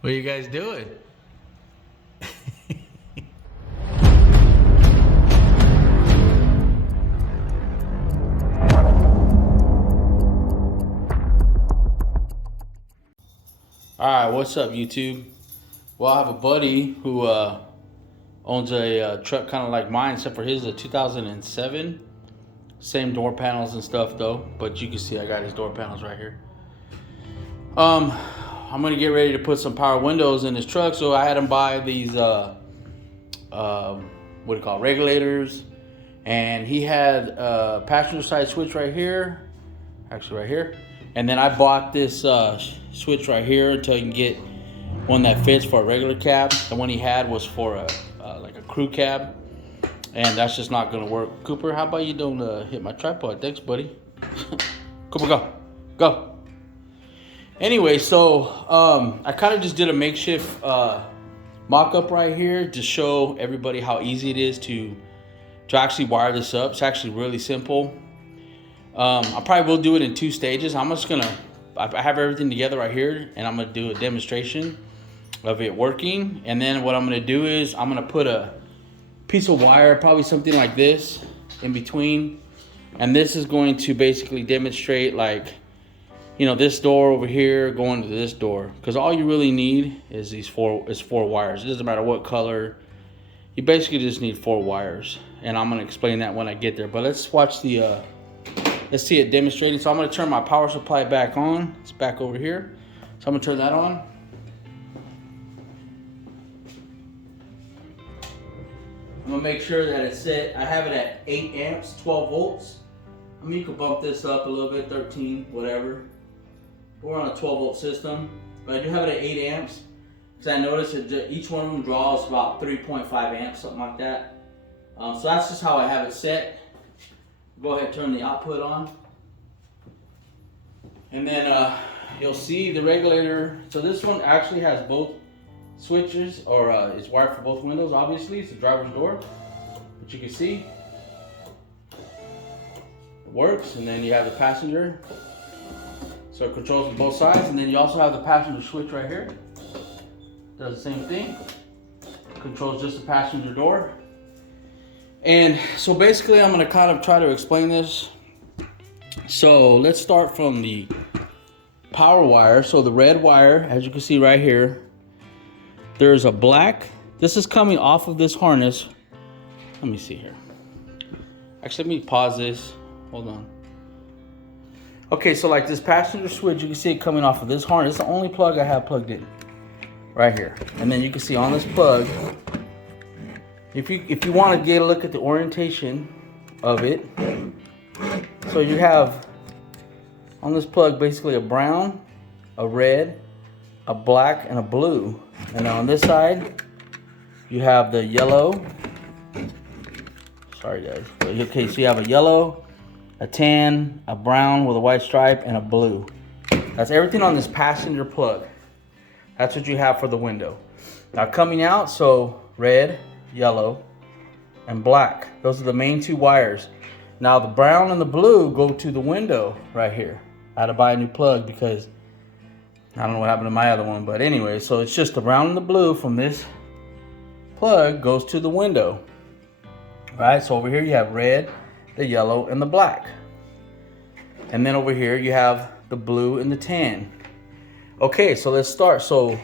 What are you guys doing? Alright, what's up YouTube? Well, I have a buddy who owns a truck kind of like mine, except for his is a 2007. Same door panels and stuff though, but you can see I got his door panels right here. I'm gonna get ready to put some power windows in his truck, so I had him buy these what do you call it, regulators, and he had a passenger side switch right here, actually right here, and then I bought this switch right here until you can get one that fits for a regular cab. The one he had was for a like a crew cab, and that's just not gonna work. Cooper, how about you don't hit my tripod? Thanks, buddy. Cooper, go. Anyway, so I kind of just did a makeshift mock-up right here to show everybody how easy it is to actually wire this up. It's actually really simple. I probably will do it in 2 stages. I'm just gonna, I have everything together right here, and I'm gonna do a demonstration of it working. And then what I'm gonna do is I'm gonna put a piece of wire, probably something like this, in between. And this is going to basically demonstrate, like, you know, this door over here going to this door, because all you really need is these four wires. It doesn't matter what color. You basically just need 4 wires, and I'm gonna explain that when I get there. But let's watch the let's see it demonstrating. So I'm gonna turn my power supply back on. It's back over here, so I'm gonna turn that on. I'm gonna make sure that it's set. I have it at 8 amps, 12 volts. I mean, you could bump this up a little bit, 13, whatever. We're on a 12 volt system, but I do have it at 8 amps because I noticed that each one of them draws about 3.5 amps, something like that. So that's just how I have it set. Go ahead and turn the output on. And then you'll see the regulator. So this one actually has both switches, or it's wired for both windows, obviously. It's the driver's door, but you can see it works. And then you have the passenger. So it controls from both sides, and then you also have the passenger switch right here. Does the same thing. Controls just the passenger door. And so basically I'm gonna kind of try to explain this. So let's start from the power wire. So the red wire, as you can see right here, there's a black, this is coming off of this harness. Let me see here. Actually, let me pause this, hold on. Okay, so like this passenger switch, you can see it coming off of this harness. It's the only plug I have plugged in, right here. And then you can see on this plug, if you want to get a look at the orientation of it, so you have on this plug basically a brown, a red, a black, and a blue. And on this side, you have the yellow. Sorry guys. Okay, so you have a yellow, a tan, a brown with a white stripe, and a blue. That's everything on this passenger plug. That's what you have for the window. Now coming out, so red, yellow, and black. Those are the main 2 wires. Now the brown and the blue go to the window right here. I had to buy a new plug because I don't know what happened to my other one, but anyway, so it's just the brown and the blue from this plug goes to the window. All right, so over here you have red, the yellow, and the black. And then over here you have the blue and the tan. Okay, so let's start. So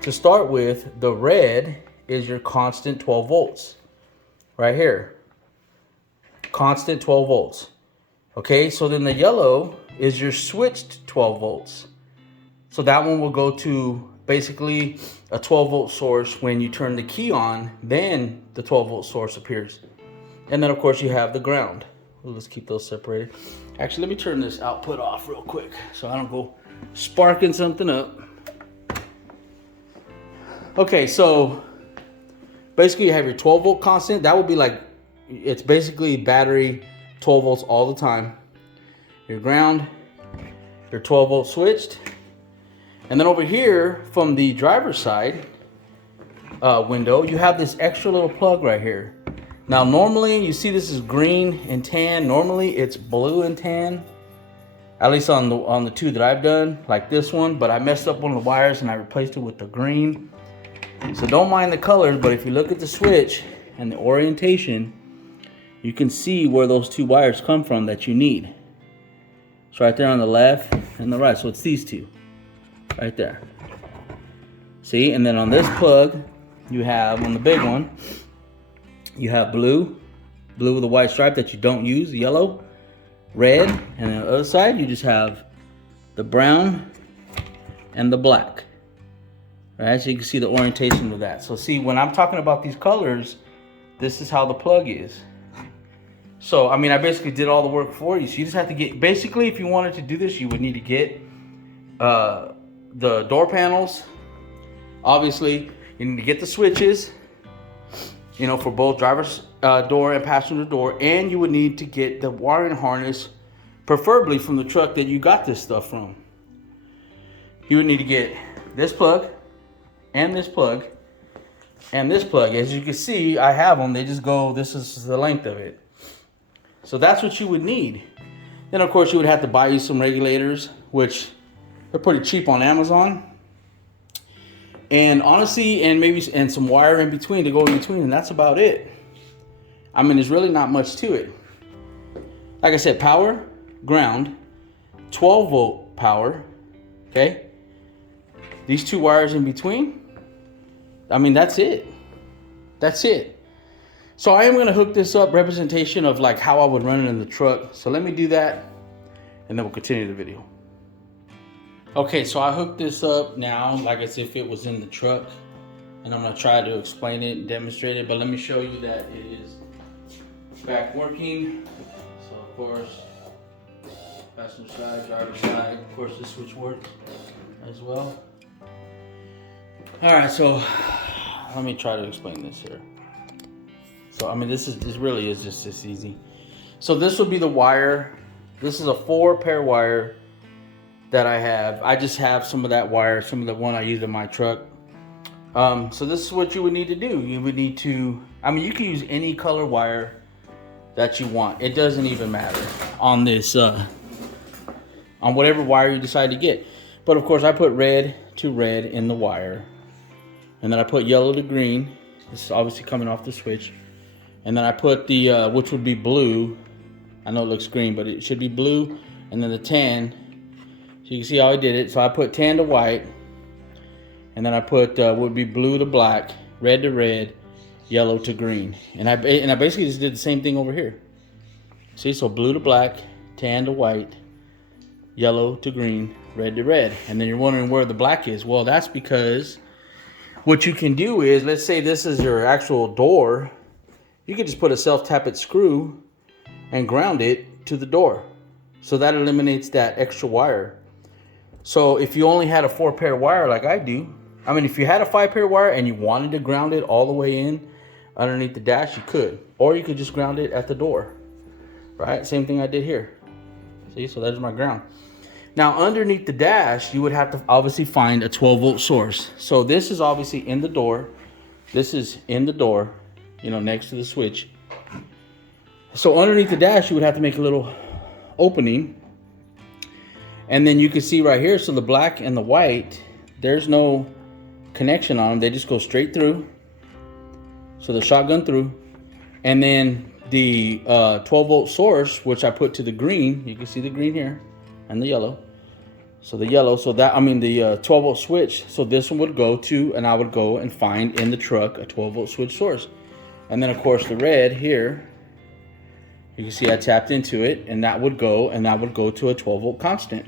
to start with, the red is your constant 12 volts. Right here. Constant 12 volts. Okay, so then the yellow is your switched 12 volts. So that one will go to basically a 12 volt source. When you turn the key on, then the 12 volt source appears. And then of course you have the ground. Well, let's keep those separated. Actually, let me turn this output off real quick so I don't go sparking something up. Okay, so basically you have your 12 volt constant. That would be like, it's basically battery 12 volts all the time. Your ground, your 12 volt switched. And then over here from the driver's side window, you have this extra little plug right here. Now normally you see this is green and tan. Normally it's blue and tan. At least on the two that I've done, like this one, but I messed up one of the wires and I replaced it with the green. So don't mind the colors, but if you look at the switch and the orientation, you can see where those two wires come from that you need. It's right there on the left and the right, so it's these two, right there. See, and then on this plug, you have, on the big one, you have blue with a white stripe that you don't use, yellow, red, and on the other side, you just have the brown and the black. Right, so you can see the orientation of that. So see, when I'm talking about these colors, this is how the plug is. So, I mean, I basically did all the work for you. So you just have to get, basically, if you wanted to do this, you would need to get the door panels. Obviously, you need to get the switches, you know, for both driver's door and passenger door. And you would need to get the wiring harness, preferably from the truck that you got this stuff from. You would need to get this plug, and this plug, and this plug. As you can see, I have them. They just go, this is the length of it. So that's what you would need. Then of course you would have to buy you some regulators, which they're pretty cheap on Amazon. And honestly, and some wire in between to go in between, and that's about it. I mean, there's really not much to it. Like I said, power, ground, 12 volt power, okay? These two wires in between, I mean, that's it. That's it. So I am going to hook this up, representation of like how I would run it in the truck. So let me do that, and then we'll continue the video. Okay, so I hooked this up now like as if it was in the truck, and I'm going to try to explain it and demonstrate it, but let me show you that it is back working. So of course, passenger side, driver's side, of course the switch works as well. All right, so let me try to explain this here. So I mean, this really is just this easy. So this will be the wire. This is a 4-pair wire that I have. I just have some of that wire, some of the one I use in my truck. So this is what you would need to do. You would need to, I mean, you can use any color wire that you want. It doesn't even matter on this, on whatever wire you decide to get. But of course I put red to red in the wire. And then I put yellow to green. This is obviously coming off the switch. And then I put the, which would be blue. I know it looks green, but it should be blue. And then the tan. So you can see how I did it. So I put tan to white. And then I put, would be blue to black, red to red, yellow to green. And I basically just did the same thing over here. See, so blue to black, tan to white, yellow to green, red to red. And then you're wondering where the black is. Well, that's because what you can do is, let's say this is your actual door, you can just put a self-tappet screw and ground it to the door. So that eliminates that extra wire. So if you only had a 4-pair wire like I do, I mean, if you had a 5-pair wire and you wanted to ground it all the way in underneath the dash, you could. Or you could just ground it at the door, right? Same thing I did here. See, so there's my ground. Now underneath the dash, you would have to obviously find a 12-volt source. So this is obviously in the door. This is in the door, you know, next to the switch. So underneath the dash, you would have to make a little opening. And then you can see right here, so the black and the white, there's no connection on them. They just go straight through. So the shotgun through. And then the 12-volt source, which I put to the green, you can see the green here. And the yellow. So the yellow, so that, I mean the 12-volt switch, so this one would go to, and I would go and find in the truck a 12-volt switch source. And then of course the red here, you can see I tapped into it, and that would go to a 12-volt constant.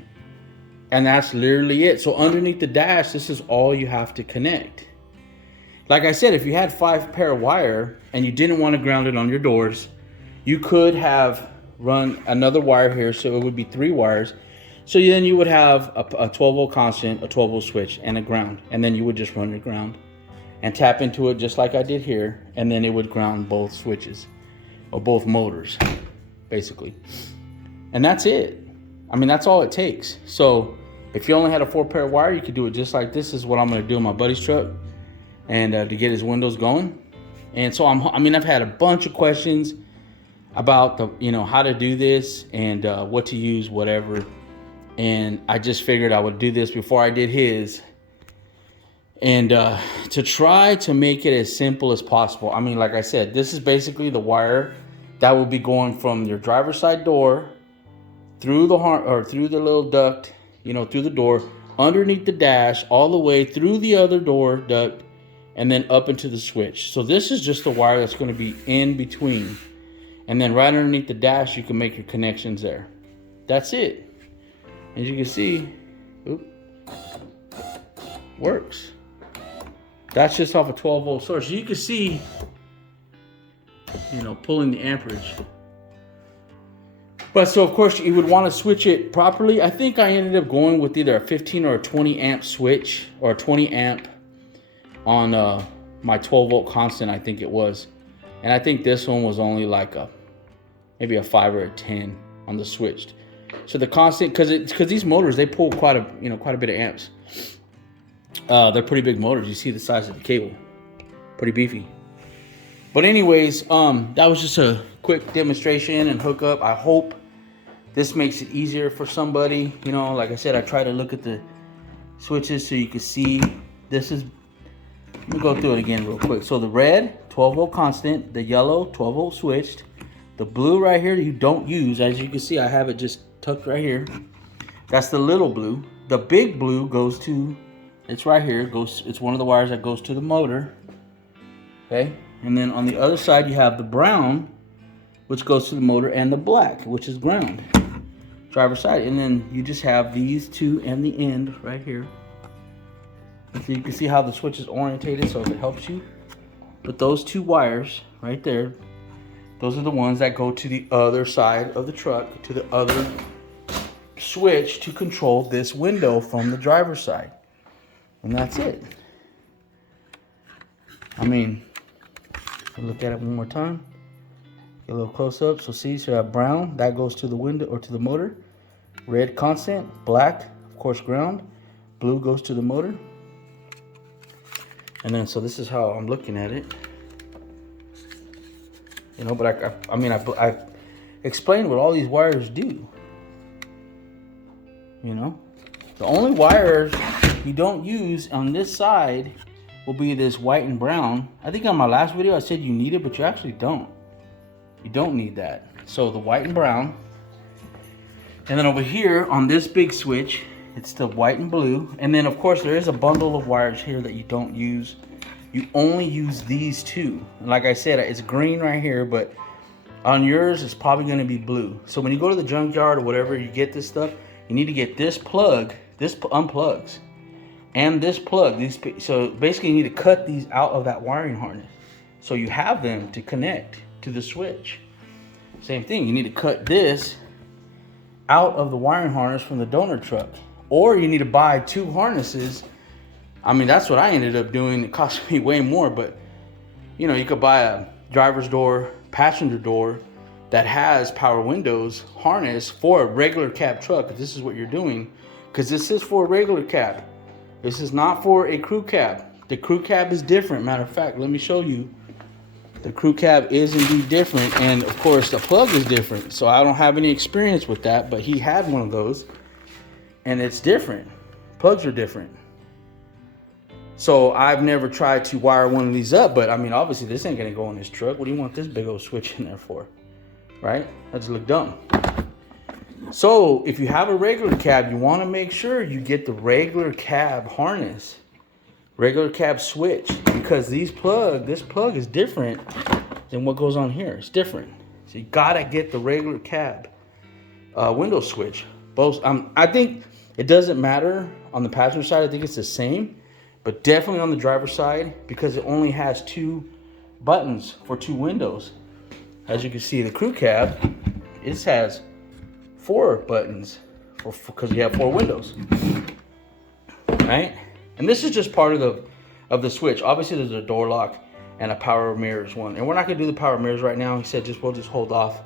And that's literally it. So underneath the dash, this is all you have to connect. Like I said, if you had 5-pair wire and you didn't want to ground it on your doors, you could have run another wire here, so it would be 3 wires. So then you would have a 12-volt constant, a 12-volt switch, and a ground. And then you would just run your ground and tap into it just like I did here. And then it would ground both switches, or both motors, basically. And that's it. I mean, that's all it takes. So if you only had a 4-pair wire, you could do it just like this. This is what I'm going to do in my buddy's truck, and to get his windows going. And so I've had a bunch of questions about the, you know, how to do this and what to use, whatever. and I just figured I would do this before I did his, and to try to make it as simple as possible. I mean, like I said, this is basically the wire that will be going from your driver's side door through the through the little duct, you know, through the door, underneath the dash, all the way through the other door duct, and then up into the switch. So this is just the wire that's going to be in between, and then right underneath the dash you can make your connections there. That's it. As you can see, works. That's just off a 12-volt source. You can see, you know, pulling the amperage. But so of course you would want to switch it properly. I think I ended up going with either a 15 or a 20 amp switch, or a 20 amp on my 12-volt constant, I think it was. And I think this one was only like maybe a 5 or a 10 on the switched. So the constant, because these motors, they pull quite a bit of amps. They're pretty big motors. You see the size of the cable, pretty beefy. But anyways, that was just a quick demonstration and hookup. I hope this makes it easier for somebody. You know, like I said, I try to look at the switches so you can see. This is, let me go through it again real quick. So the red, 12-volt constant. The yellow, 12-volt switched. The blue right here you don't use. As you can see, I have it just tucked right here. That's the little blue. The big blue goes to, it's right here. It's one of the wires that goes to the motor. Okay. And then on the other side, you have the brown, which goes to the motor, and the black, which is ground, driver's side. And then you just have these two and the end right here. So you can see how the switch is orientated, so if it helps you. But those two wires right there, those are the ones that go to the other side of the truck, to the other switch to control this window from the driver's side. And that's it. I mean, look at it one more time. Get a little close up. So see, so you have brown, that goes to the window or to the motor. Red constant, black, of course, ground. Blue goes to the motor. And then, so this is how I'm looking at it. You know, but I explained what all these wires do. You know, the only wires you don't use on this side will be this white and brown. I think on my last video I said you need it, but you actually don't. You don't need that. So the white and brown. And then over here on this big switch, it's the white and blue. And then of course there is a bundle of wires here that you don't use. You only use these two. And like I said, it's green right here, but on yours it's probably gonna be blue. So when you go to the junkyard or whatever, you get this stuff, you need to get this plug, this unplugs, and this plug. So basically you need to cut these out of that wiring harness, so you have them to connect to the switch. Same thing, you need to cut this out of the wiring harness from the donor truck, or you need to buy two harnesses. I mean, that's what I ended up doing. It cost me way more, but you know, you could buy a driver's door, passenger door that has power windows harness for a regular cab truck, if this is what you're doing, because this is for a regular cab. This is not for a crew cab. The crew cab is different. Matter of fact, let me show you. The crew cab is indeed different, and of course the plug is different. So I don't have any experience with that, but he had one of those, and it's different. Plugs are different. So I've never tried to wire one of these up, but I mean, obviously this ain't gonna go in this truck. What do you want this big old switch in there for? Right? That just look dumb. So if you have a regular cab, you want to make sure you get the regular cab harness, regular cab switch, because this plug is different than what goes on here. It's different. So you gotta get the regular cab window switch. Both. I think it doesn't matter on the passenger side. I think it's the same, but definitely on the driver's side, because it only has two buttons for two windows. As you can see, the crew cab, it has 4 buttons because you have 4 windows, right? And this is just part of the switch. Obviously, there's a door lock and a power mirrors one, and we're not gonna do the power mirrors right now. He said we'll just hold off,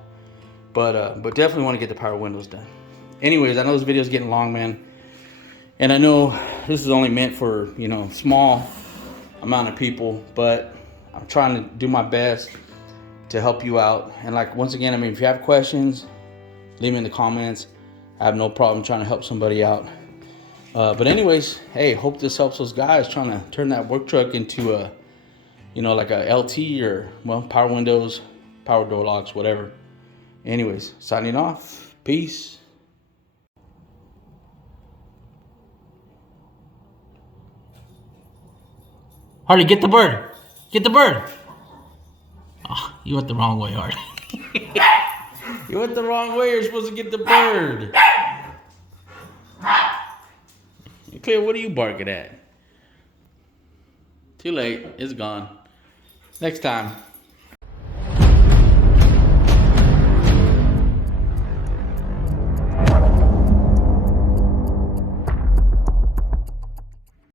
but definitely want to get the power windows done. Anyways, I know this video is getting long, man, and I know this is only meant for, you know, small amount of people, but I'm trying to do my best to help you out. And like, once again, I mean, if you have questions, leave them in the comments. I have no problem trying to help somebody out. But anyways, hey, hope this helps those guys trying to turn that work truck into a, you know, like a LT or, well, power windows, power door locks, whatever. Anyways, signing off. Peace. Hardy, get the bird. Get the bird. Oh, you went the wrong way, Hardy. You went the wrong way. You're supposed to get the bird. Clear, what are you barking at? Too late. It's gone. Next time.